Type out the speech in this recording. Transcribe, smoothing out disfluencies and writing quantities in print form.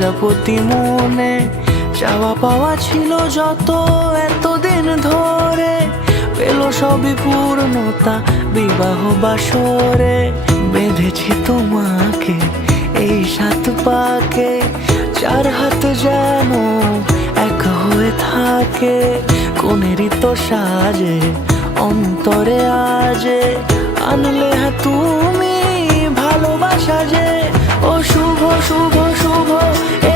প্রজাপতি মনে চাওয়া পাওয়া ছিল যত এতদিন ধরে, পেল সবই পূর্ণতা বিবাহ বাসরে। বেঁধেছি তোমাকে এই 7 পাকে, 4 হাত যেন এক হয়ে থাকে। কোনেরই তো সাজে অন্তরে আজে আনলে তুমি ভালোবাসা যে। ও শুভ শুভ শুভ এ